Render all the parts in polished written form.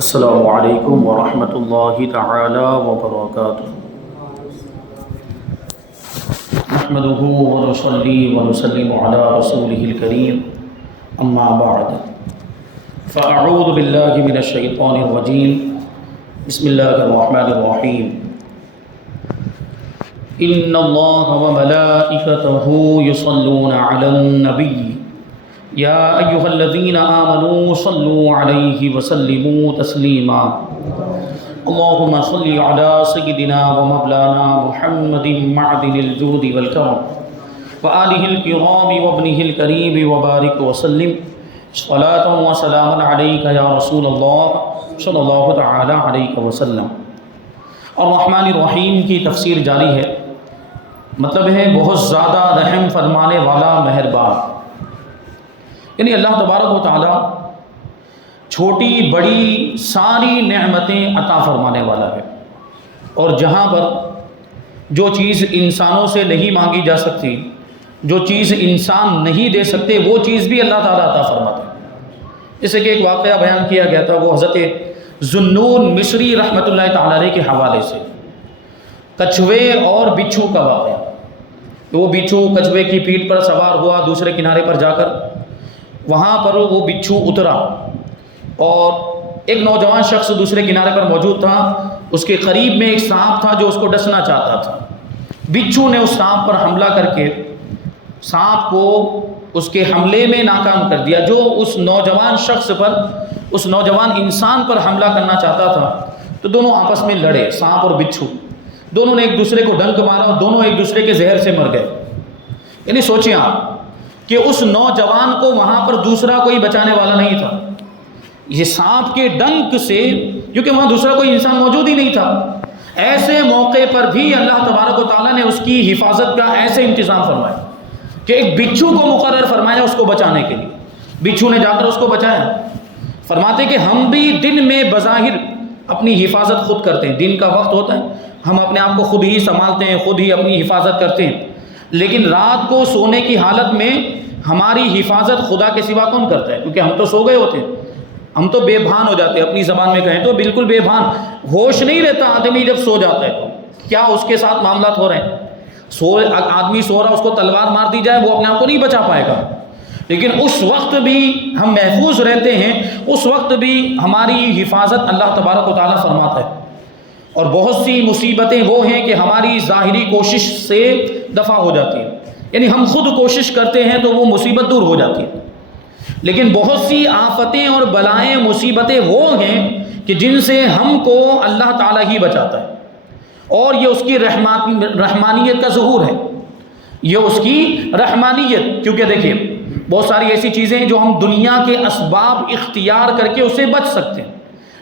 السلام علیکم ورحمۃ اللہ تعالی وبرکاتہ۔ نحمده ونصلي ونسلم على رسوله الكريم اما بعد فاعوذ باللہ من الشیطان الرجیم بسم اللہ الرحمن الرحیم ان اللہ وملائکتہ یصلون علی النبی یا ایہا الذین آمنوا صلوا علیہ وسلموا تسلیما اللہم صلی علی سیدنا ومولانا محمد معدن الجود والکرم وآلہ الکرام وابنہ الکریم وبارک وسلم صلاۃ وسلام علیک یا رسول اللہ صلی اللہ تعالی علیہ وسلم۔ الرحمن الرحیم کی تفسیر جاری ہے، مطلب ہے بہت زیادہ رحم فرمانے والا مہربان، یعنی اللہ تبارک و تعالی چھوٹی بڑی ساری نعمتیں عطا فرمانے والا ہے، اور جہاں پر جو چیز انسانوں سے نہیں مانگی جا سکتی، جو چیز انسان نہیں دے سکتے، وہ چیز بھی اللہ تعالیٰ عطا فرماتے ہیں۔ جیسے کہ ایک واقعہ بیان کیا گیا تھا، وہ حضرت ذوالنون مصری رحمۃ اللہ تعالیٰ علیہ کے حوالے سے، کچھوے اور بچھو کا واقعہ۔ وہ بچھو کچھوے کی پیٹھ پر سوار ہوا، دوسرے کنارے پر جا کر وہاں پر وہ بچھو اترا، اور ایک نوجوان شخص دوسرے کنارے پر موجود تھا، اس کے قریب میں ایک سانپ تھا جو اس کو ڈسنا چاہتا تھا۔ بچھو نے اس سانپ پر حملہ کر کے سانپ کو اس کے حملے میں ناکام کر دیا۔ جو اس نوجوان شخص پر، اس نوجوان انسان پر حملہ کرنا چاہتا تھا، تو دونوں آپس میں لڑے، سانپ اور بچھو دونوں نے ایک دوسرے کو ڈنک مارا، اور دونوں ایک دوسرے کے زہر سے مر گئے۔ یعنی سوچیں آپ کہ اس نوجوان کو وہاں پر دوسرا کوئی بچانے والا نہیں تھا، یہ سانپ کے ڈنک سے، کیونکہ وہاں دوسرا کوئی انسان موجود ہی نہیں تھا۔ ایسے موقع پر بھی اللہ تبارک و تعالیٰ نے اس کی حفاظت کا ایسے انتظام فرمایا کہ ایک بچھو کو مقرر فرمایا اس کو بچانے کے لیے۔ بچھو نے جا کر اس کو بچایا۔ فرماتے کہ ہم بھی دن میں بظاہر اپنی حفاظت خود کرتے ہیں، دن کا وقت ہوتا ہے، ہم اپنے آپ کو خود ہی سنبھالتے ہیں، خود ہی اپنی حفاظت کرتے ہیں، لیکن رات کو سونے کی حالت میں ہماری حفاظت خدا کے سوا کون کرتا ہے؟ کیونکہ ہم تو سو گئے ہوتے ہیں، ہم تو بے بھان ہو جاتے ہیں، اپنی زبان میں کہیں تو بالکل بے بھان، ہوش نہیں رہتا آدمی جب سو جاتا ہے۔ تو کیا اس کے ساتھ معاملات ہو رہے ہیں؟ آدمی سو رہا، اس کو تلوار مار دی جائے، وہ اپنے آپ کو نہیں بچا پائے گا، لیکن اس وقت بھی ہم محفوظ رہتے ہیں، اس وقت بھی ہماری حفاظت اللہ تبارک و تعالیٰ فرماتا ہے۔ اور بہت سی مصیبتیں وہ ہیں کہ ہماری ظاہری کوشش سے دفع ہو جاتی ہیں، یعنی ہم خود کوشش کرتے ہیں تو وہ مصیبت دور ہو جاتی ہے، لیکن بہت سی آفتیں اور بلائیں مصیبتیں وہ ہیں کہ جن سے ہم کو اللہ تعالیٰ ہی بچاتا ہے، اور یہ اس کی رحمانیت کا ظہور ہے، یہ اس کی رحمانیت۔ کیونکہ دیکھیے بہت ساری ایسی چیزیں ہیں جو ہم دنیا کے اسباب اختیار کر کے اسے بچ سکتے ہیں،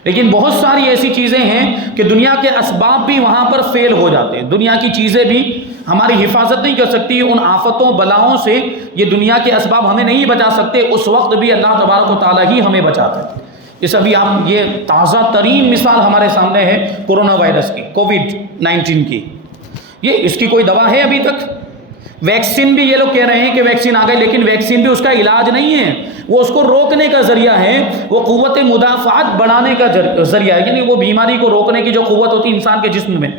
لیکن بہت ساری ایسی چیزیں ہیں کہ دنیا کے اسباب بھی وہاں پر فیل ہو جاتے ہیں، دنیا کی چیزیں بھی ہماری حفاظت نہیں کر سکتی ان آفتوں بلاؤں سے، یہ دنیا کے اسباب ہمیں نہیں بچا سکتے، اس وقت بھی اللہ تبارک و تعالیٰ ہی ہمیں بچاتا ہے۔ جیسے ابھی آپ یہ تازہ ترین مثال ہمارے سامنے ہے کورونا وائرس کی، کووڈ-19 کی، یہ اس کی کوئی دوا ہے ابھی تک؟ ویکسین بھی یہ لوگ کہہ رہے ہیں کہ ویکسین آ گئی، لیکن ویکسین بھی اس کا علاج نہیں ہے، وہ اس کو روکنے کا ذریعہ ہے، وہ قوت مدافعت بڑھانے کا ذریعہ ہے، یعنی وہ بیماری کو روکنے کی جو قوت ہوتی ہے انسان کے جسم میں،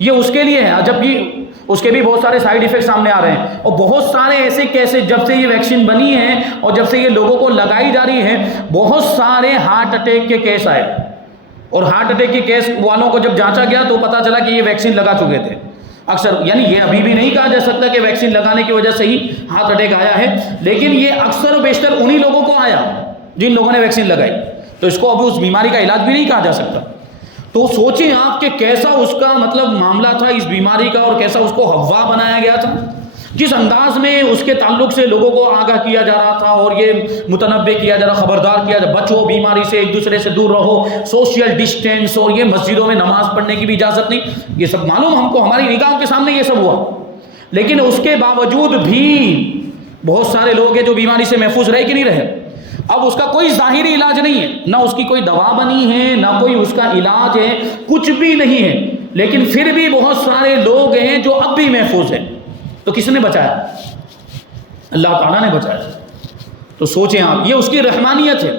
یہ اس کے لیے ہے، جبکہ اس کے بھی بہت سارے سائیڈ ایفیکٹ سامنے آ رہے ہیں، اور بہت سارے ایسے کیسے جب سے یہ ویکسین بنی ہے اور جب سے یہ لوگوں کو لگائی جا رہی ہے، بہت سارے ہارٹ اٹیک کے کیس آئے، اور ہارٹ اٹیک کے کیس والوں کو جب جانچا گیا تو پتہ چلا کہ یہ ویکسین لگا چکے تھے اکثر، یعنی یہ ابھی بھی نہیں کہا جا سکتا کہ ویکسین لگانے کی وجہ سے ہی ہارٹ اٹیک آیا ہے، لیکن یہ اکثر و بیشتر انہی لوگوں کو آیا جن لوگوں نے ویکسین لگائی، تو اس کو ابھی اس بیماری کا علاج بھی نہیں کہا جا سکتا۔ تو سوچیں آپ کہ کیسا اس کا مطلب معاملہ تھا اس بیماری کا، اور کیسا اس کو ہوا بنایا گیا تھا، جس انداز میں اس کے تعلق سے لوگوں کو آگاہ کیا جا رہا تھا، اور یہ متنبہ کیا جا رہا، خبردار کیا جا رہا، بچو بیماری سے، ایک دوسرے سے دور رہو، سوشل ڈسٹینس، اور یہ مسجدوں میں نماز پڑھنے کی بھی اجازت نہیں، یہ سب معلوم ہم کو، ہماری نگاہوں کے سامنے یہ سب ہوا، لیکن اس کے باوجود بھی بہت سارے لوگ ہیں جو بیماری سے محفوظ رہے کہ نہیں رہے۔ اب اس کا کوئی ظاہری علاج نہیں ہے، نہ اس کی کوئی دوا بنی ہے، نہ کوئی اس کا علاج ہے، کچھ بھی نہیں ہے، لیکن پھر بھی بہت سارے لوگ ہیں جو اب بھی محفوظ ہیں۔ تو کس نے بچایا؟ اللہ تعالیٰ نے بچایا۔ تو سوچیں آپ، یہ اس کی رحمانیت ہے،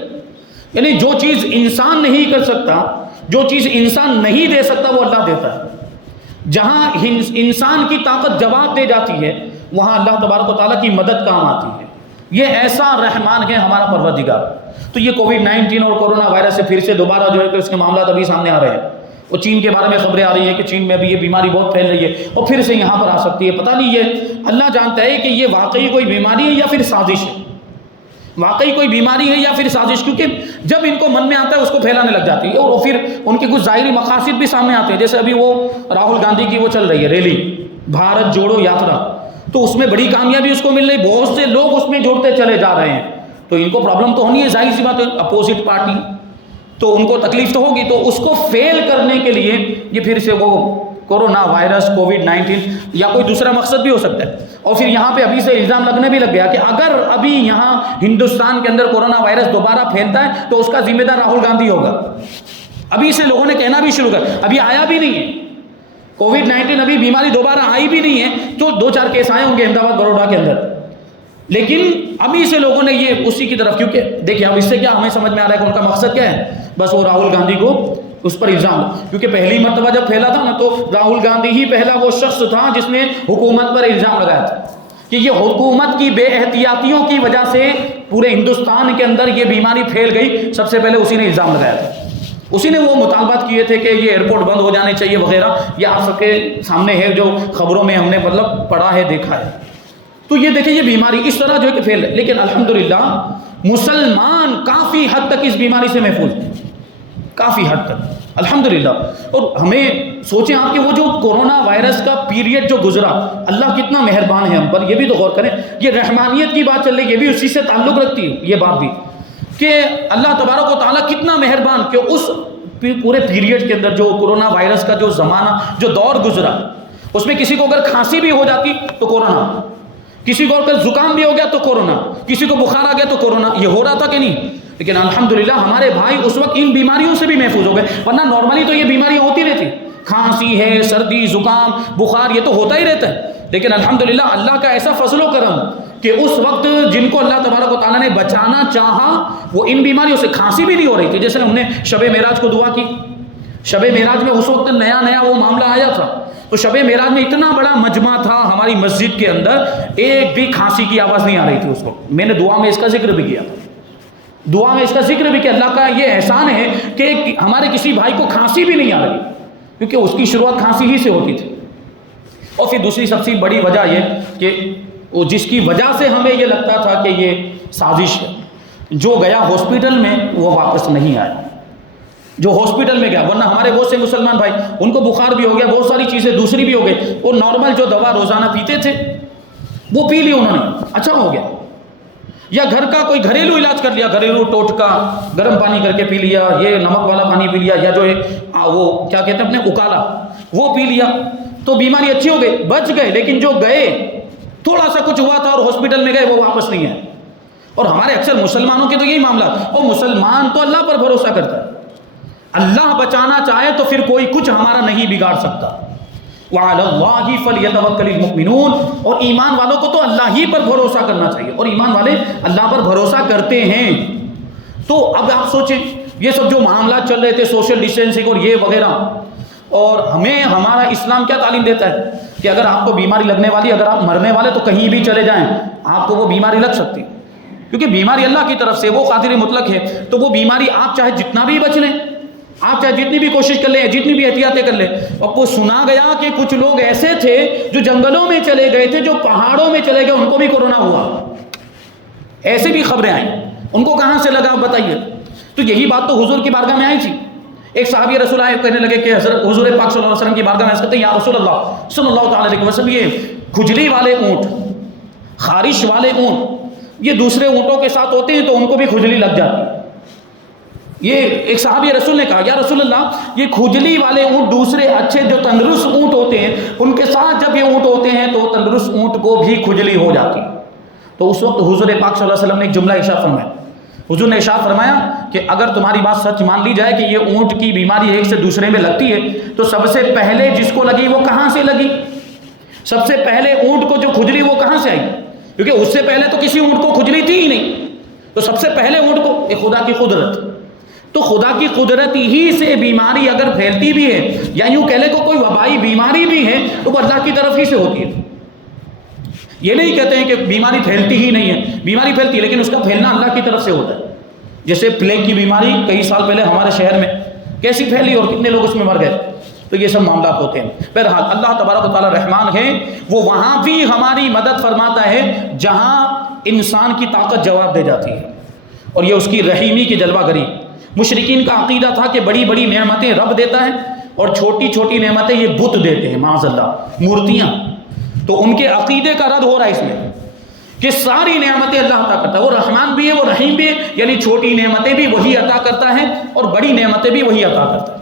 یعنی جو چیز انسان نہیں کر سکتا، جو چیز انسان نہیں دے سکتا، وہ اللہ دیتا ہے۔ جہاں انسان کی طاقت جواب دے جاتی ہے، وہاں اللہ تبارک و تعالیٰ کی مدد کام آتی ہے۔ یہ ایسا رحمان ہے ہمارا پروردگار۔ تو یہ کووڈ-19 اور کورونا وائرس سے پھر سے دوبارہ جو ہے کہ اس کے معاملات ابھی سامنے آ رہے ہیں، اور چین کے بارے میں خبریں آ رہی ہیں کہ چین میں بھی یہ بیماری بہت پھیل رہی ہے اور پھر سے یہاں پر آ سکتی ہے۔ پتہ نہیں یہ اللہ جانتا ہے کہ یہ واقعی کوئی بیماری ہے یا پھر سازش ہے، واقعی کوئی بیماری ہے یا پھر سازش، کیونکہ جب ان کو من میں آتا ہے اس کو پھیلانے لگ جاتی ہے، اور پھر ان کے کچھ ظاہری مقاصد بھی سامنے آتے ہیں۔ جیسے ابھی وہ راہل گاندھی کی وہ چل رہی ہے ریلی، بھارت جوڑو یاترا، تو اس میں بڑی کامیابی اس کو مل رہی، بہت سے لوگ اس میں جڑتے چلے جا رہے ہیں، تو ان کو پرابلم تو ہونی ہے، ظاہر سی بات ہے، اپوزٹ پارٹی تو ان کو تکلیف تو ہوگی۔ تو اس کو فیل کرنے کے لیے یہ پھر سے وہ کورونا وائرس، کووڈ-19 یا کوئی دوسرا مقصد بھی ہو سکتا ہے۔ اور پھر یہاں پہ ابھی سے الزام لگنے بھی لگ گیا کہ اگر ابھی یہاں ہندوستان کے اندر کورونا وائرس دوبارہ پھیلتا ہے تو اس کا ذمہ دار راہل گاندھی ہوگا۔ ابھی سے لوگوں نے کہنا بھی شروع کر، ابھی آیا بھی نہیں ہے کووڈ-19، ابھی بیماری دوبارہ آئی بھی نہیں ہے، تو 2-4 کیس آئے ہوں گے احمد آباد، بروڈا کے اندر، لیکن ابھی سے لوگوں نے یہ اسی کی طرف، کیونکہ دیکھیں اب اس سے کیا ہمیں سمجھ میں آ رہا ہے کہ ان کا مقصد کیا ہے، بس وہ راہل گاندھی کو اس پر الزام، کیونکہ پہلی مرتبہ جب پھیلا تھا نا تو راہل گاندھی ہی پہلا وہ شخص تھا جس نے حکومت پر الزام لگایا تھا کہ یہ حکومت کی بے احتیاطیوں کی وجہ سے پورے ہندوستان کے اندر یہ بیماری پھیل گئی۔ سب سے پہلے اسی نے الزام لگایا تھا، اسی نے وہ مطالبات کیے تھے کہ یہ ایئرپورٹ بند ہو جانے چاہیے وغیرہ، یہ آپ سب کے سامنے ہے جو خبروں میں ہم نے مطلب پڑھا ہے، دیکھا ہے۔ تو یہ دیکھیں یہ بیماری اس طرح جو ہے کہ پھیل ہے، لیکن الحمدللہ مسلمان کافی حد تک اس بیماری سے محفوظ ہیں، کافی حد تک الحمدللہ۔ اور ہمیں سوچیں آپ کہ وہ جو کورونا وائرس کا پیریڈ جو گزرا، اللہ کتنا مہربان ہے ہم پر، یہ بھی تو غور کریں۔ یہ رحمانیت کی بات چل رہی ہے، یہ بھی اسی سے تعلق رکھتی ہے یہ بات بھی، کہ اللہ تبارک و تعالیٰ کتنا مہربان کہ اس پورے پیریڈ کے اندر جو کورونا وائرس کا جو زمانہ جو دور گزرا، اس میں کسی کو اگر کھانسی بھی ہو جاتی تو کورونا، کسی کو اگر زکام بھی ہو گیا تو کورونا، کسی کو بخار آ گیا تو کورونا، یہ ہو رہا تھا کہ نہیں؟ لیکن الحمدللہ ہمارے بھائی اس وقت ان بیماریوں سے بھی محفوظ ہو گئے، ورنہ نارملی تو یہ بیماریاں ہوتی رہتی، کھانسی ہے، سردی، زکام، بخار، یہ تو ہوتا ہی رہتا ہے۔ لیکن الحمدللہ اللہ کا ایسا فضل و کرم کہ اس وقت جن کو اللہ تبارک و تعالیٰ نے بچانا چاہا وہ ان بیماریوں سے، کھانسی بھی نہیں ہو رہی تھی۔ جیسے ہم نے شب معراج کو دعا کی، شب معراج میں اس وقت نیا نیا وہ معاملہ آیا تھا، تو شب معراج میں اتنا بڑا مجمع تھا ہماری مسجد کے اندر، ایک بھی کھانسی کی آواز نہیں آ رہی تھی اس وقت۔ میں نے دعا میں اس کا ذکر بھی کیا، دعا میں اس کا ذکر بھی کہ اللہ کا یہ احسان ہے کہ ہمارے کسی بھائی کو کھانسی بھی نہیں آ رہی، کیونکہ اس کی شروعات کھانسی ہی سے ہوتی تھی۔ اور پھر دوسری سب سے بڑی وجہ یہ کہ جس کی وجہ سے ہمیں یہ لگتا تھا کہ یہ سازش ہے، جو گیا ہاسپٹل میں وہ واپس نہیں آیا، جو ہاسپٹل میں گیا، ورنہ ہمارے بہت سے مسلمان بھائی ان کو بخار بھی ہو گیا، بہت ساری چیزیں دوسری بھی ہو گئی، اور نارمل جو دوا روزانہ پیتے تھے وہ پی لی انہوں نے، اچھا ہو گیا، یا گھر کا کوئی گھریلو علاج کر لیا، گھریلو ٹوٹکا، گرم پانی کر کے پی لیا، یہ نمک والا پانی پی لیا، یا جو ہے وہ کیا کہتے ہیں اپنے اکالا، وہ پی لیا، تو بیماری اچھی ہو گئی، بچ گئے۔ لیکن جو گئے تھوڑا سا کچھ ہوا تھا اور ہاسپٹل میں گئے وہ واپس نہیں آئے۔ اور ہمارے اکثر مسلمانوں کے تو یہی معاملہ، اور مسلمان تو اللہ پر بھروسہ کرتا ہے، اللہ بچانا چاہے تو پھر کوئی کچھ ہمارا نہیں بگاڑ سکتا۔ وَعَلَى اللَّهِ فَلْيَتَوَكَّلِ الْمُؤْمِنُونَ، اور ایمان والوں کو تو اللہ ہی پر بھروسہ کرنا چاہیے، اور ایمان والے اللہ پر بھروسہ کرتے ہیں۔ تو اب آپ سوچیں یہ سب جو معاملات چل رہے تھے، سوشل ڈسٹینسنگ اور یہ وغیرہ، اور ہمیں ہمارا اسلام کیا تعلیم دیتا ہے کہ اگر آپ کو بیماری لگنے والی، اگر آپ مرنے والے تو کہیں بھی چلے جائیں آپ کو وہ بیماری لگ سکتی ہے، کیونکہ بیماری اللہ کی طرف سے، وہ قادر مطلق ہے، تو وہ بیماری آپ چاہے جتنا بھی بچ لیں، آپ چاہے جتنی بھی کوشش کر لیں، جتنی بھی احتیاطیں کر لیں۔ اور وہ سنا گیا کہ کچھ لوگ ایسے تھے جو جنگلوں میں چلے گئے تھے، جو پہاڑوں میں چلے گئے، ان کو بھی کورونا ہوا، ایسے بھی خبریں آئیں، ان کو کہاں سے لگا آپ بتائیے؟ تو یہی بات تو حضور کی بارگاہ میں آئی تھی۔ ایک صحابی رسول آئے کہنے لگے کہ حضرت حضور پاک صلی اللہ علیہ وسلم کی بارگاہ میں کہتے ہیں یا رسول اللہ صلی اللہ تعالی علیہ وسلم، یہ کھجلی والے اونٹ، خارش والے اونٹ، یہ دوسرے اونٹوں کے ساتھ ہوتے ہیں تو ان کو بھی کھجلی لگ جاتی ہے۔ یہ ایک صحابی رسول نے کہا یا رسول اللہ یہ کھجلی والے اونٹ دوسرے اچھے جو تندرست اونٹ ہوتے ہیں ان کے ساتھ جب یہ اونٹ ہوتے ہیں تو تندرست اونٹ کو بھی کھجلی ہو جاتی۔ تو اس وقت حضور پاک صلی اللہ علیہ وسلم نے ایک جملہ ارشاد فرمایا، حضور نے ارشاد فرمایا کہ اگر تمہاری بات سچ مان لی جائے کہ یہ اونٹ کی بیماری ایک سے دوسرے میں لگتی ہے تو سب سے پہلے جس کو لگی وہ کہاں سے لگی؟ سب سے پہلے اونٹ کو جو کھجلی وہ کہاں سے آئی؟ کیونکہ اس سے پہلے تو کسی اونٹ کو کھجلی تھی ہی نہیں، تو سب سے پہلے اونٹ کو، ایک خدا کی قدرت، تو خدا کی قدرت ہی سے بیماری اگر پھیلتی بھی ہے یا یوں کہہ لے کو کوئی وبائی بیماری بھی ہے تو وہ اللہ کی طرف ہی سے ہوتی ہے. یہ نہیں کہتے ہیں کہ بیماری پھیلتی ہی نہیں ہے، بیماری پھیلتی ہے لیکن اس کا پھیلنا اللہ کی طرف سے ہوتا ہے. جیسے پلیگ کی بیماری کئی سال پہلے ہمارے شہر میں کیسی پھیلی اور کتنے لوگ اس میں مر گئے. تو یہ سب معاملات ہوتے ہیں. بہرحال اللہ تبارک و تعالیٰ رحمان ہے، وہ وہاں بھی ہماری مدد فرماتا ہے جہاں انسان کی طاقت جواب دے جاتی ہے، اور یہ اس کی رحیمی کی جلوہ گری. مشرکین کا عقیدہ تھا کہ بڑی بڑی نعمتیں رب دیتا ہے اور چھوٹی چھوٹی نعمتیں یہ بت دیتے ہیں، معاذ اللہ، مورتیاں. تو ان کے عقیدے کا رد ہو رہا ہے اس میں کہ ساری نعمتیں اللہ عطا کرتا ہے، وہ رحمان بھی ہے، وہ رحیم بھی ہے، یعنی چھوٹی نعمتیں بھی وہی عطا کرتا ہے اور بڑی نعمتیں بھی وہی عطا کرتا ہے.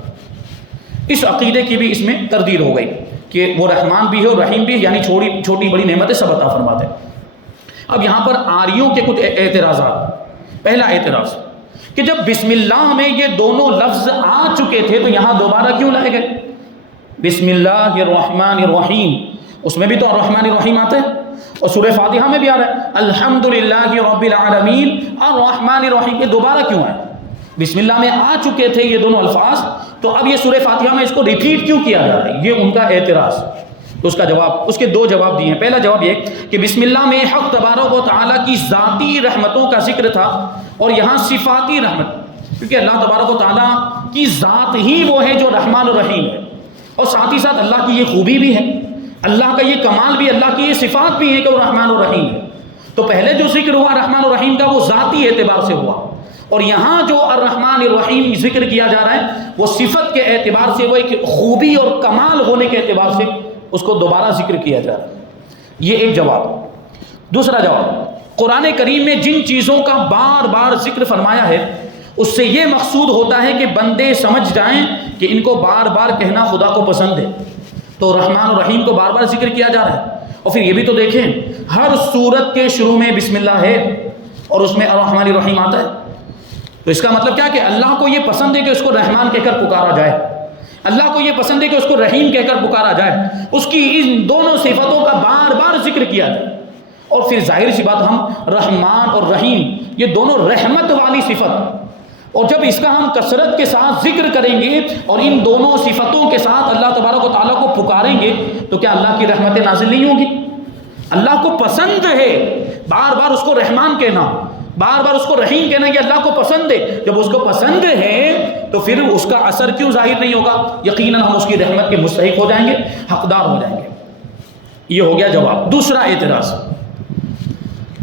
اس عقیدے کی بھی اس میں تردید ہو گئی کہ وہ رحمان بھی ہے اور رحیم بھی ہے، یعنی چھوٹی بڑی نعمتیں سب عطا فرماتے ہیں. اب یہاں پر آریوں کے کچھ اعتراضات. پہلا اعتراض کہ جب بسم اللہ میں یہ دونوں لفظ آ چکے تھے تو یہاں دوبارہ کیوں لائے گئے؟ بسم اللہ الرحمن الرحیم، اس میں بھی تو الرحمن الرحیم آتا ہے، اور سورہ فاتحہ میں بھی آ رہا ہے الحمدللہ رب العالمین الرحمن الرحیم. یہ دوبارہ کیوں ہے؟ بسم اللہ میں آ چکے تھے یہ دونوں الفاظ، تو اب یہ سورہ فاتحہ میں اس کو ریپیٹ کیوں کیا جا رہا ہے؟ یہ ان کا اعتراض. تو اس کا جواب، اس کے دو جواب دیے ہیں. پہلا جواب یہ کہ بسم اللہ میں حق تبارک و تعالیٰ کی ذاتی رحمتوں کا ذکر تھا اور یہاں صفاتی رحمت، کیونکہ اللہ تبارک و تعالیٰ کی ذات ہی وہ ہے جو رحمان و رحیم ہے، اور ساتھ ہی ساتھ اللہ کی یہ خوبی بھی ہے، اللہ کا یہ کمال بھی، اللہ کی یہ صفات بھی ہے کہ وہ رحمان و رحیم ہے. تو پہلے جو ذکر ہوا رحمان و رحیم کا وہ ذاتی اعتبار سے ہوا، اور یہاں جو الرحمن الرحیم ذکر کیا جا رہا ہے وہ صفت کے اعتبار سے، وہ ایک خوبی اور کمال ہونے کے اعتبار سے اس کو دوبارہ ذکر کیا جا رہا ہے. یہ ایک جواب. دوسرا جواب، قرآن کریم میں جن چیزوں کا بار بار ذکر فرمایا ہے اس سے یہ مقصود ہوتا ہے کہ بندے سمجھ جائیں کہ ان کو بار بار کہنا خدا کو پسند ہے. تو رحمان و رحیم کو بار بار ذکر کیا جا رہا ہے. اور پھر یہ بھی تو دیکھیں ہر سورت کے شروع میں بسم اللہ ہے اور اس میں الرحمن الرحیم آتا ہے. تو اس کا مطلب کیا کہ اللہ کو یہ پسند ہے کہ اس کو رحمان کہہ کر پکارا جائے، اللہ کو یہ پسند ہے کہ اس کو رحیم کہہ کر پکارا جائے، اس کی ان دونوں صفتوں کا بار بار ذکر کیا جائے. اور پھر ظاہر سی بات، ہم رحمان اور رحیم یہ دونوں رحمت والی صفت، اور جب اس کا ہم کثرت کے ساتھ ذکر کریں گے اور ان دونوں صفتوں کے ساتھ اللہ تبارک و تعالیٰ کو پکاریں گے تو کیا اللہ کی رحمتیں نازل نہیں ہوگی؟ اللہ کو پسند ہے بار بار اس کو رحمان کہنا، بار بار اس کو رحیم کہنا، یہ اللہ کو پسند ہے. جب اس کو پسند ہے تو پھر اس کا اثر کیوں ظاہر نہیں ہوگا؟ یقیناً ہم اس کی رحمت کے مستحق ہو جائیں گے، حقدار ہو جائیں گے. یہ ہو گیا جواب. دوسرا اعتراض،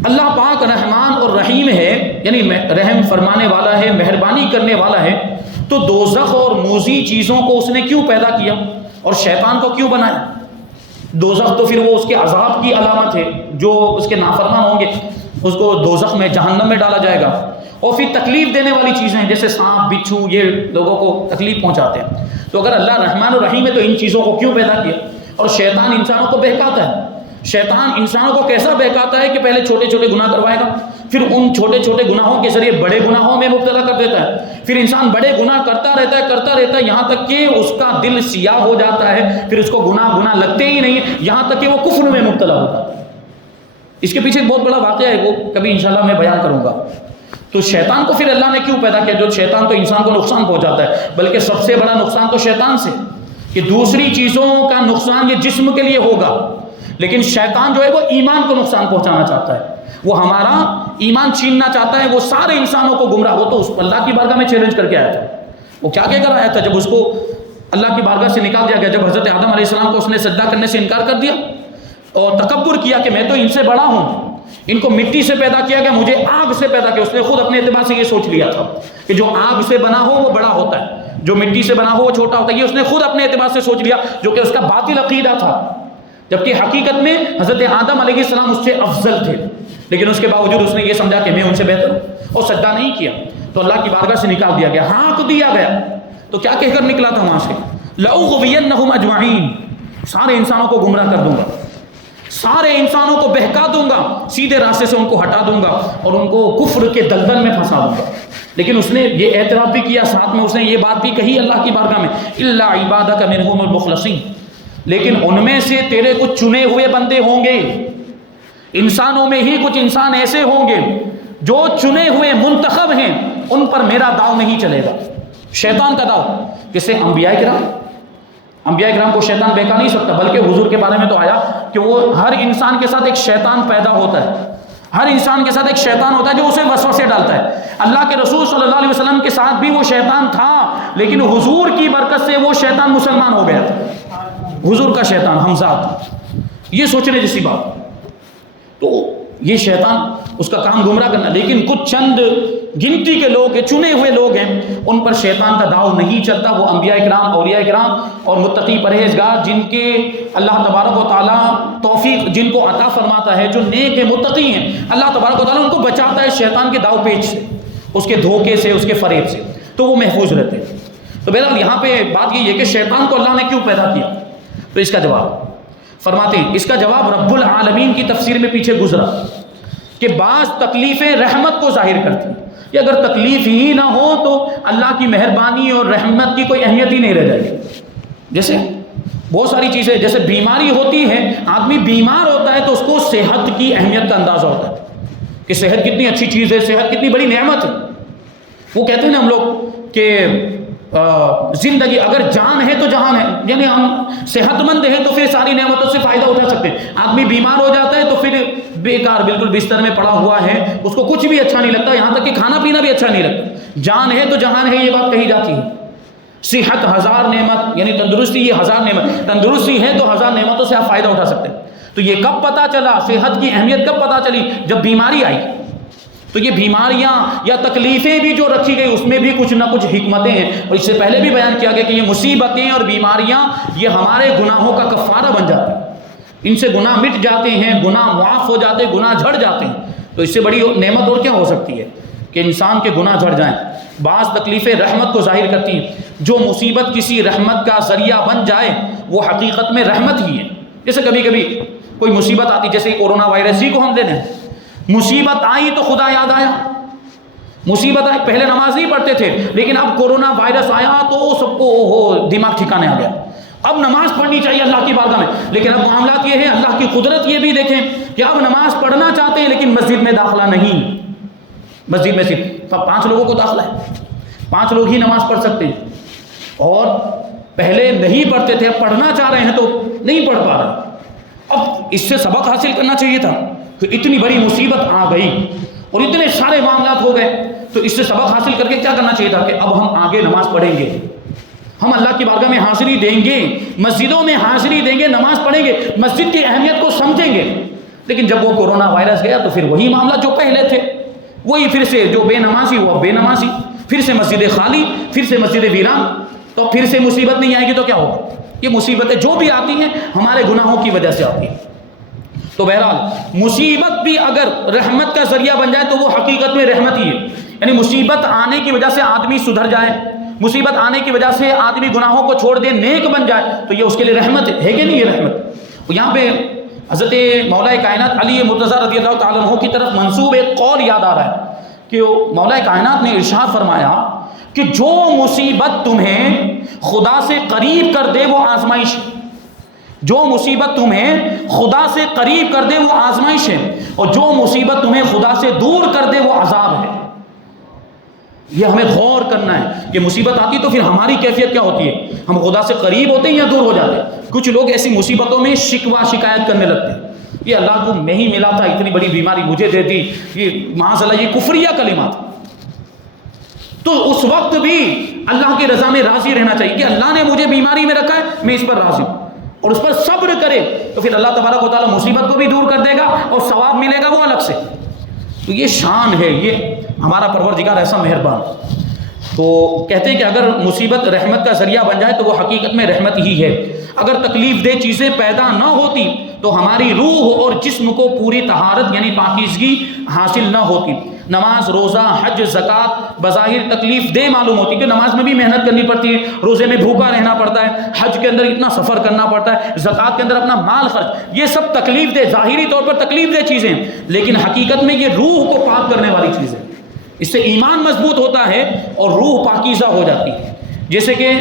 اللہ پاک رحمان اور رحیم ہے، یعنی رحم فرمانے والا ہے، مہربانی کرنے والا ہے، تو دوزخ اور موذی چیزوں کو اس نے کیوں پیدا کیا اور شیطان کو کیوں بنایا؟ دوزخ تو پھر وہ اس کے عذاب کی علامت ہے، جو اس کے نافرمان ہوں گے اس کو دوزخ میں، جہنم میں ڈالا جائے گا. اور پھر تکلیف دینے والی چیزیں جیسے سانپ، بچھو، یہ لوگوں کو تکلیف پہنچاتے ہیں. تو اگر اللہ رحمان و رحیم ہے تو ان چیزوں کو کیوں پیدا کیا؟ اور شیطان انسانوں کو بہکاتا ہے. شیطان انسانوں کو کیسا بہکاتا ہے کہ پہلے چھوٹے چھوٹے گناہ کروائے گا، پھر ان چھوٹے چھوٹے گناہوں کے ذریعے بڑے گناہوں میں مبتلا کر دیتا ہے، پھر انسان بڑے گناہ کرتا رہتا ہے یہاں تک کہ اس کا دل سیاہ ہو جاتا ہے، پھر اس کو گناہ لگتے ہی نہیں، یہاں تک کہ وہ کفر میں مبتلا ہوتا ہے. اس کے پیچھے ایک بہت بڑا واقعہ ہے، وہ کبھی انشاءاللہ میں بیان کروں گا. تو شیطان کو پھر اللہ نے کیوں پیدا کیا؟ جو شیطان تو انسان کو نقصان پہنچاتا ہے، بلکہ سب سے بڑا نقصان تو شیطان سے، کہ دوسری چیزوں کا نقصان یہ جسم کے لیے ہوگا، لیکن شیطان جو ہے وہ ایمان کو نقصان پہنچانا چاہتا ہے، وہ ہمارا ایمان چھیننا چاہتا ہے، وہ سارے انسانوں کو گمراہ. ہو تو اس کو اللہ کی بارگاہ میں چیلنج کر کے آیا تھا. وہ کیا کہہ کر آیا تھا جب اس کو اللہ کی بارگاہ سے نکال دیا گیا؟ جب حضرت آدم علیہ السلام کو اس نے سجدہ کرنے سے انکار کر دیا اور تکبر کیا کہ میں تو ان سے بڑا ہوں، ان کو مٹی سے پیدا کیا گیا، مجھے آگ سے پیدا کیا. اس نے خود اپنے اعتبار سے یہ سوچ لیا تھا کہ جو آگ سے بنا ہو وہ بڑا ہوتا ہے، جو مٹی سے بنا ہو وہ چھوٹا ہوتا ہے. یہ اس نے خود اپنے اعتبار سے سوچ لیا، جو کہ اس کا باطل عقیدہ تھا، جبکہ حقیقت میں حضرت آدم علیہ السلام اس سے افضل تھے. لیکن اس کے باوجود اس نے یہ سمجھا کہ میں ان سے بہتر ہوں اور سجدہ نہیں کیا، تو اللہ کی بارگاہ سے نکال دیا گیا، ہانک دیا گیا. تو کیا کہہ کر نکلا تھا وہاں سے؟ لَأُغْوِيَنَّهُمْ أَجْمَعِينَ، سارے انسانوں کو گمراہ کر دوں گا، سارے انسانوں کو بہکا دوں گا، سیدھے راستے سے ان کو ہٹا دوں گا اور ان کو کفر کے دلدل میں پھنسا دوں گا. لیکن اس نے یہ اعتراف بھی کیا، ساتھ میں اس نے یہ بات بھی کہی اللہ کی بارگاہ میں، إِلَّا عِبَادَكَ مِنْهُمُ الْمُخْلَصِينَ، لیکن ان میں سے تیرے کچھ چنے ہوئے بندے ہوں گے، انسانوں میں ہی کچھ انسان ایسے ہوں گے جو چنے ہوئے منتخب ہیں، ان پر میرا داؤ نہیں چلے گا۔ شیطان کا داؤ کسے؟ انبیاء کرام کو شیطان بہکا نہیں سکتا، بلکہ حضور کے بارے میں تو آیا کہ وہ ہر انسان کے ساتھ ایک شیطان پیدا ہوتا ہے، ہر انسان کے ساتھ ایک شیطان ہوتا ہے جو اسے وسوسے ڈالتا ہے۔ اللہ کے رسول صلی اللہ علیہ وسلم کے ساتھ بھی وہ شیطان تھا، لیکن حضور کی برکت سے وہ شیطان مسلمان ہو گیا تھا، حضور کا شیطان حمزہ۔ یہ سوچنے جیسی بات۔ تو یہ شیطان اس کا کام گمراہ کرنا، لیکن کچھ چند گنتی کے لوگ ہیں، چنے ہوئے لوگ ہیں، ان پر شیطان کا داؤ نہیں چلتا۔ وہ انبیاء کرام، اولیاء کرام اور متقی پرہیزگار جن کے اللہ تبارک و تعالیٰ توفیق جن کو عطا فرماتا ہے، جو نیک ہیں، متقی ہیں، اللہ تبارک و تعالیٰ ان کو بچاتا ہے شیطان کے داؤ پیچ سے، اس کے دھوکے سے، اس کے فریب سے، تو وہ محفوظ رہتے ہیں۔ تو بہرحال یہاں پہ بات یہ ہے کہ شیطان کو اللہ نے کیوں پیدا کیا؟ تو اس کا جواب فرماتے ہیں، اس کا جواب رب العالمین کی تفسیر میں پیچھے گزرا کہ بعض تکلیفیں رحمت کو ظاہر کرتی ہیں، کہ اگر تکلیف ہی نہ ہو تو اللہ کی مہربانی اور رحمت کی کوئی اہمیت ہی نہیں رہ جائے گی۔ جیسے بہت ساری چیزیں، جیسے بیماری ہوتی ہے، آدمی بیمار ہوتا ہے تو اس کو صحت کی اہمیت کا اندازہ ہوتا ہے کہ صحت کتنی اچھی چیز ہے، صحت کتنی بڑی نعمت ہے۔ وہ کہتے ہیں نا ہم لوگ کہ زندگی اگر جان ہے تو جہان ہے، یعنی ہم صحت مند ہیں تو پھر ساری نعمتوں سے فائدہ اٹھا سکتے ہیں۔ آدمی بیمار ہو جاتا ہے تو پھر بیکار، بالکل بستر میں پڑا ہوا ہے، اس کو کچھ بھی اچھا نہیں لگتا، یہاں تک کہ کھانا پینا بھی اچھا نہیں لگتا۔ جان ہے تو جہان ہے، یہ بات کہی جاتی ہے۔ صحت ہزار نعمت، یعنی تندرستی یہ ہزار نعمت، تندرستی ہے تو ہزار نعمتوں سے آپ فائدہ اٹھا سکتے ہیں۔ تو یہ کب پتہ چلا، صحت کی اہمیت کب پتہ چلی؟ جب بیماری آئی۔ تو یہ بیماریاں یا تکلیفیں بھی جو رکھی گئی اس میں بھی کچھ نہ کچھ حکمتیں ہیں، اور اس سے پہلے بھی بیان کیا گیا کہ یہ مصیبتیں اور بیماریاں یہ ہمارے گناہوں کا کفارہ بن جاتی ہیں، ان سے گناہ مٹ جاتے ہیں، گناہ معاف ہو جاتے ہیں، گناہ جھڑ جاتے ہیں۔ تو اس سے بڑی نعمت اور کیا ہو سکتی ہے کہ انسان کے گناہ جھڑ جائیں۔ بعض تکلیفیں رحمت کو ظاہر کرتی ہیں، جو مصیبت کسی رحمت کا ذریعہ بن جائے وہ حقیقت میں رحمت ہی ہے۔ جیسے کبھی کبھی کوئی مصیبت آتی، جیسے کورونا وائرس ہی کو ہم لے لیں، مصیبت آئی تو خدا یاد آیا، مصیبت آئی، پہلے نماز نہیں پڑھتے تھے، لیکن اب کورونا وائرس آیا تو سب کو دماغ ٹھکانے آ گیا، اب نماز پڑھنی چاہیے اللہ کی بارگاہ میں۔ لیکن اب معاملات یہ ہیں، اللہ کی قدرت یہ بھی دیکھیں کہ اب نماز پڑھنا چاہتے ہیں لیکن مسجد میں داخلہ نہیں، مسجد میں صرف 5 لوگوں کو داخلہ ہے، 5 لوگ ہی نماز پڑھ سکتے ہیں، اور پہلے نہیں پڑھتے تھے، اب پڑھنا چاہ رہے ہیں تو نہیں پڑھ پا رہے۔ اب اس سے سبق حاصل کرنا چاہیے تھا کہ اتنی بڑی مصیبت آ گئی اور اتنے سارے معاملات ہو گئے، تو اس سے سبق حاصل کر کے کیا کرنا چاہیے تھا کہ اب ہم آگے نماز پڑھیں گے، ہم اللہ کی بارگاہ میں حاضری دیں گے، مسجدوں میں حاضری دیں گے، نماز پڑھیں گے، مسجد کی اہمیت کو سمجھیں گے۔ لیکن جب وہ کورونا وائرس گیا تو پھر وہی معاملہ جو پہلے تھے، وہی پھر سے جو بے نمازی وہ اب بے نمازی، پھر سے مسجد خالی، پھر سے مسجد ویران، تو پھر سے مصیبت نہیں آئے گی تو کیا ہوگا؟ یہ مصیبتیں جو بھی آتی ہیں ہمارے گناہوں کی وجہ سے آتی ہیں۔ تو بہرحال مصیبت بھی اگر رحمت کا ذریعہ بن جائے تو وہ حقیقت میں رحمت ہی ہے، یعنی مصیبت آنے کی وجہ سے آدمی سدھر جائے، مصیبت آنے کی وجہ سے آدمی گناہوں کو چھوڑ دے، نیک بن جائے، تو یہ اس کے لیے رحمت ہے کہ نہیں؟ یہ رحمت۔ یہاں پہ حضرت مولا کائنات علی مرتضیٰ رضی اللہ تعالیٰ عنہ کی طرف منسوب ایک قول یاد آ رہا ہے کہ مولا کائنات نے ارشاد فرمایا کہ جو مصیبت تمہیں خدا سے قریب کر دے وہ آزمائش ہے، جو مصیبت تمہیں خدا سے قریب کر دے وہ آزمائش ہے، اور جو مصیبت تمہیں خدا سے دور کر دے وہ عذاب ہے۔ یہ ہمیں غور کرنا ہے کہ مصیبت آتی تو پھر ہماری کیفیت کیا ہوتی ہے، ہم خدا سے قریب ہوتے ہیں یا دور ہو جاتے ہیں؟ کچھ لوگ ایسی مصیبتوں میں شکوہ شکایت کرنے لگتے ہیں، یہ اللہ کو میں ہی ملا تھا، اتنی بڑی بیماری مجھے دے دی، یہ معاذ اللہ یہ کفریہ کلمات۔ تو اس وقت بھی اللہ کی رضا میں راضی رہنا چاہیے کہ اللہ نے مجھے بیماری میں رکھا ہے، میں اس پر راضی ہوں، اور اس پر صبر کرے تو پھر اللہ تبارک و تعالیٰ مصیبت کو بھی دور کر دے گا اور ثواب ملے گا وہ الگ سے۔ تو یہ شان ہے، یہ ہمارا پروردگار ایسا مہربان۔ تو کہتے ہیں کہ اگر مصیبت رحمت کا ذریعہ بن جائے تو وہ حقیقت میں رحمت ہی ہے۔ اگر تکلیف دہ چیزیں پیدا نہ ہوتی تو ہماری روح اور جسم کو پوری طہارت یعنی پاکیزگی حاصل نہ ہوتی۔ نماز، روزہ، حج، زکوٰۃ بظاہر تکلیف دہ معلوم ہوتی کہ نماز میں بھی محنت کرنی پڑتی ہے، روزے میں بھوکا رہنا پڑتا ہے، حج کے اندر اتنا سفر کرنا پڑتا ہے، زکوٰۃ کے اندر اپنا مال خرچ، یہ سب تکلیف دہ، ظاہری طور پر تکلیف دہ چیزیں ہیں، لیکن حقیقت میں یہ روح کو پاک کرنے والی چیز ہے۔ اس سے ایمان مضبوط ہوتا ہے اور روح پاکیزہ ہو جاتی ہے۔ جیسے کہ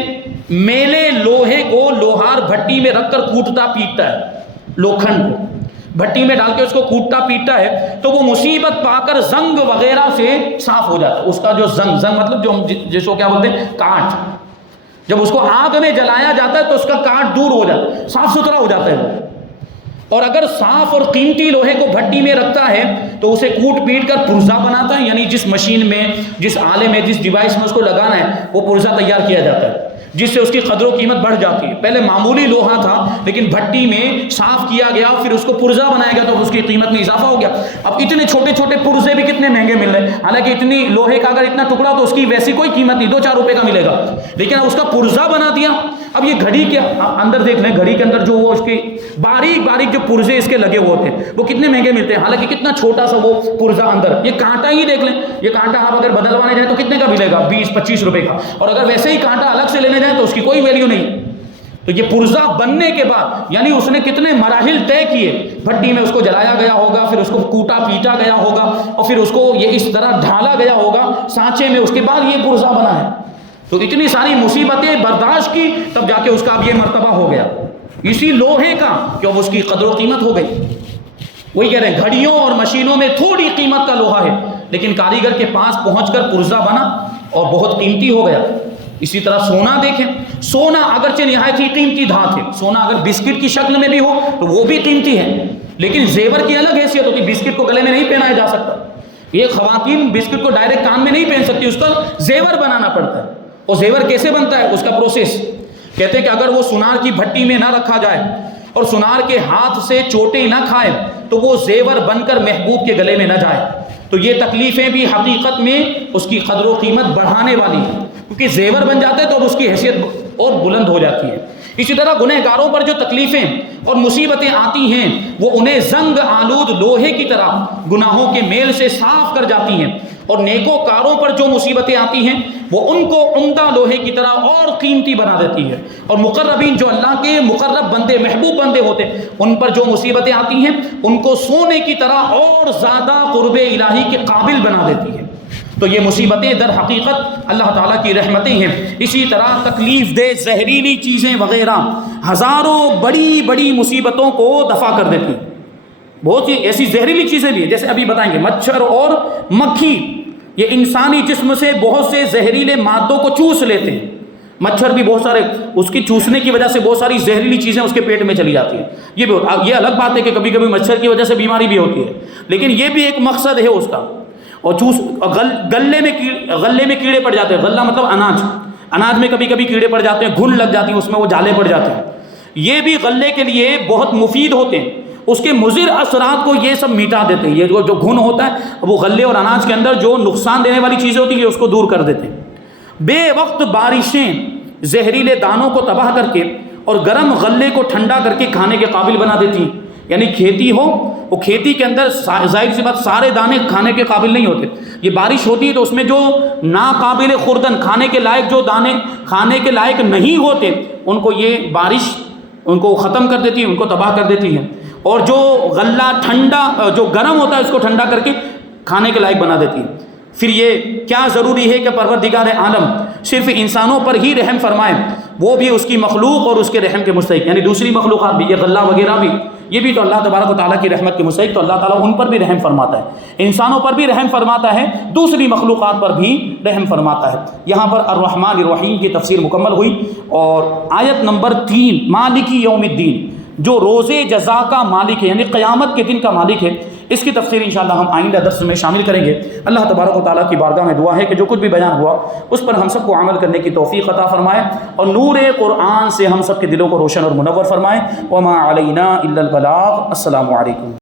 میلے لوہے کو لوہار بھٹی میں رکھ کر کوٹتا پیٹتا ہے، لوکھنڈ کو بھٹی میں ڈال کے اس کو کوٹتا پیٹتا ہے تو وہ مصیبت پا کر زنگ وغیرہ سے صاف ہو جاتا ہے. اس کا جو زنگ مطلب جو ہم جس کو کیا بولتے ہیں کانٹ، جب اس کو آگ میں جلایا جاتا ہے تو اس کا کانٹ دور ہو جاتا ہے، صاف ستھرا ہو جاتا ہے وہ. اور اگر صاف اور قیمتی لوہے کو بھٹی میں رکھتا ہے تو اسے کوٹ پیٹ کر پرزا بناتا ہے، یعنی جس مشین میں، جس آلے میں، جس ڈیوائس میں اس کو لگانا ہے وہ پرزا تیار کیا جاتا ہے، جس سے اس کی قدر و قیمت بڑھ جاتی ہے. پہلے معمولی لوہا تھا لیکن بھٹی میں صاف کیا گیا، پھر اس کو پرزا بنایا گیا تو اس کی قیمت میں اضافہ ہو گیا. اب اتنے چھوٹے چھوٹے پرزے بھی کتنے مہنگے مل رہے ہیں، حالانکہ اتنی لوہے کا اگر اتنا ٹکڑا تو اس کی ویسی کوئی قیمت نہیں، 2-4 روپے کا ملے گا، لیکن اب اس کا پرزا بنا دیا. اب یہ گھڑی کے اندر دیکھ لیں، گھڑی کے اندر جو وہ اس کی باریک باریک جو پرزے اس کے لگے ہوئے ہوتے ہیں وہ کتنے مہنگے ملتے ہیں، حالانکہ کتنا چھوٹا سا وہ پرزا اندر. یہ کانٹا ہی دیکھ لیں، یہ کانٹا آپ اگر بدلوانے جائیں تو کتنے کا ملے گا، 20-25 روپے کا، اور اگر ویسے ہی کانٹا الگ سے لینے جائیں تو اس کی کوئی ویلیو نہیں. تو یہ پرزا بننے کے بعد یعنی اس نے کتنے مراحل طے کیے، بھٹی میں اس کو جلایا گیا ہوگا، پھر اس کو کوٹا پیٹا گیا ہوگا، اور پھر اس کو یہ اس طرح ڈھالا گیا ہوگا سانچے میں، اس کے بعد یہ پرزا بنا ہے. تو اتنی ساری مصیبتیں برداشت کی تب جا کے اس کا اب یہ مرتبہ ہو گیا اسی لوہے کا کہ اب اس کی قدر و قیمت ہو گئی. وہی کہہ رہے ہیں گھڑیوں اور مشینوں میں تھوڑی قیمت کا لوہا ہے لیکن کاریگر کے پاس پہنچ کر پرزا بنا اور بہت قیمتی ہو گیا. اسی طرح سونا دیکھیں، سونا اگرچہ نہایت ہی قیمتی دھات ہے، سونا اگر بسکٹ کی شکل میں بھی ہو تو وہ بھی قیمتی ہے، لیکن زیور کی الگ حیثیت ہوتی ہے. بسکٹ کو گلے میں نہیں پہنایا جا سکتا، یہ خواتین بسکٹ کو ڈائریکٹ کان میں نہیں پہن سکتی، اس کا زیور بنانا پڑتا ہے. اور زیور کیسے بنتا ہے، اس کا پروسیس کہتے ہیں کہ اگر وہ سونار کی بھٹی میں نہ رکھا جائے اور سونار کے ہاتھ سے چوٹیں نہ کھائے تو وہ زیور بن کر محبوب کے گلے میں نہ جائے. تو یہ تکلیفیں بھی حقیقت میں اس کی قدر و قیمت بڑھانے والی ہیں، کیونکہ زیور بن جاتے ہیں تو اب اس کی حیثیت اور بلند ہو جاتی ہے. اسی طرح گنہگاروں پر جو تکلیفیں اور مصیبتیں آتی ہیں وہ انہیں زنگ آلود لوہے کی طرح گناہوں کے میل سے صاف کر جاتی ہیں، اور نیکوکاروں پر جو مصیبتیں آتی ہیں وہ ان کو عمدہ لوہے کی طرح اور قیمتی بنا دیتی ہے. اور مقربین جو اللہ کے مقرب بندے، محبوب بندے ہوتے ہیں، ان پر جو مصیبتیں آتی ہیں ان کو سونے کی طرح اور زیادہ قرب الہی کے قابل بنا دیتی ہے. تو یہ مصیبتیں در حقیقت اللہ تعالیٰ کی رحمتیں ہیں. اسی طرح تکلیف دہ زہریلی چیزیں وغیرہ ہزاروں بڑی بڑی مصیبتوں کو دفع کر دیتی ہیں. بہت سی ایسی زہریلی چیزیں بھی ہیں، جیسے ابھی بتائیں گے مچھر اور مکھی، یہ انسانی جسم سے بہت سے زہریلے مادوں کو چوس لیتے ہیں. مچھر بھی بہت سارے، اس کی چوسنے کی وجہ سے بہت ساری زہریلی چیزیں اس کے پیٹ میں چلی جاتی ہیں. یہ الگ بات ہے کہ کبھی کبھی مچھر کی وجہ سے بیماری بھی ہوتی ہے، لیکن یہ بھی ایک مقصد ہے اس کا. اور غلے میں کیڑے پڑ جاتے ہیں، غلہ مطلب اناج میں کبھی کبھی کیڑے پڑ جاتے ہیں، گھن لگ جاتی ہیں، اس میں وہ جالے پڑ جاتے ہیں. یہ بھی غلے کے لیے بہت مفید ہوتے ہیں، اس کے مضر اثرات کو یہ سب مٹا دیتے ہیں. یہ جو گھن ہوتا ہے وہ غلے اور اناج کے اندر جو نقصان دینے والی چیزیں ہوتی ہیں اس کو دور کر دیتے ہیں. بے وقت بارشیں زہریلے دانوں کو تباہ کر کے اور گرم غلے کو ٹھنڈا کر کے کھانے کے قابل بنا دیتی ہیں. یعنی کھیتی ہو، وہ کھیتی کے اندر ظاہر سی بات سارے دانے کھانے کے قابل نہیں ہوتے. یہ بارش ہوتی ہے تو اس میں جو ناقابل خوردن، کھانے کے لائق جو دانے کھانے کے لائق نہیں ہوتے ان کو یہ بارش ان کو ختم کر دیتی ہے، ان کو تباہ کر دیتی ہے. اور جو غلہ ٹھنڈا جو گرم ہوتا ہے اس کو ٹھنڈا کر کے کھانے کے لائق بنا دیتی ہے. پھر یہ کیا ضروری ہے کہ پروردگار عالم صرف انسانوں پر ہی رحم فرمائے، وہ بھی اس کی مخلوق اور اس کے رحم کے مستحق، یعنی دوسری مخلوقات بھی، یہ غلہ وغیرہ بھی، یہ بھی تو اللہ تبارک و تعالیٰ کی رحمت کے مستحق، تو اللہ تعالیٰ ان پر بھی رحم فرماتا ہے، انسانوں پر بھی رحم فرماتا ہے، دوسری مخلوقات پر بھی رحم فرماتا ہے. یہاں پر الرحمن الرحیم کی تفسیر مکمل ہوئی، اور آیت نمبر 3 مالک یوم الدین، جو روز جزا کا مالک ہے، یعنی قیامت کے دن کا مالک ہے، اس کی تفسیر انشاءاللہ ہم آئندہ درس میں شامل کریں گے. اللہ تبارک و تعالیٰ کی بارگاہ میں دعا ہے کہ جو کچھ بھی بیان ہوا اس پر ہم سب کو عمل کرنے کی توفیق عطا فرمائے، اور نور قرآن سے ہم سب کے دلوں کو روشن اور منور فرمائے. وما علینا الا البلاغ. السلام علیکم.